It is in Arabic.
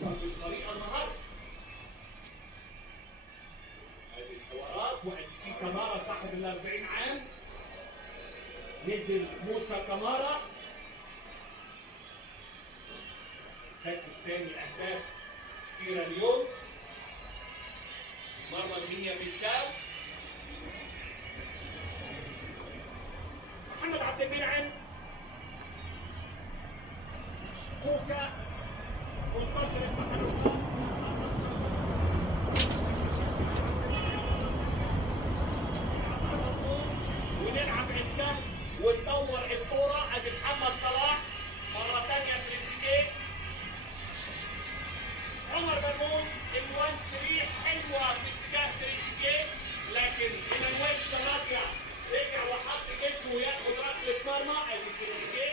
بالطريقه النهارده. ادي الحوارات وادي كامارا صاحب ال 40 عام. نزل موسى كامارا سجل تاني اهداف سيراليون مرمى غينيا بيساو. محمد عبد المنعم كوكا منتصر التحالفات. ونلعب السهل وندور الكوره. ادي محمد صلاح مره ثانيه تريزيجيه. عمر مرموش الوان 3 حلوه في اتجاه تريزيجيه، لكن ايمانويل ساماديا رجع وحط جسمه ياخد ركله مرمى. ادي تريزيجيه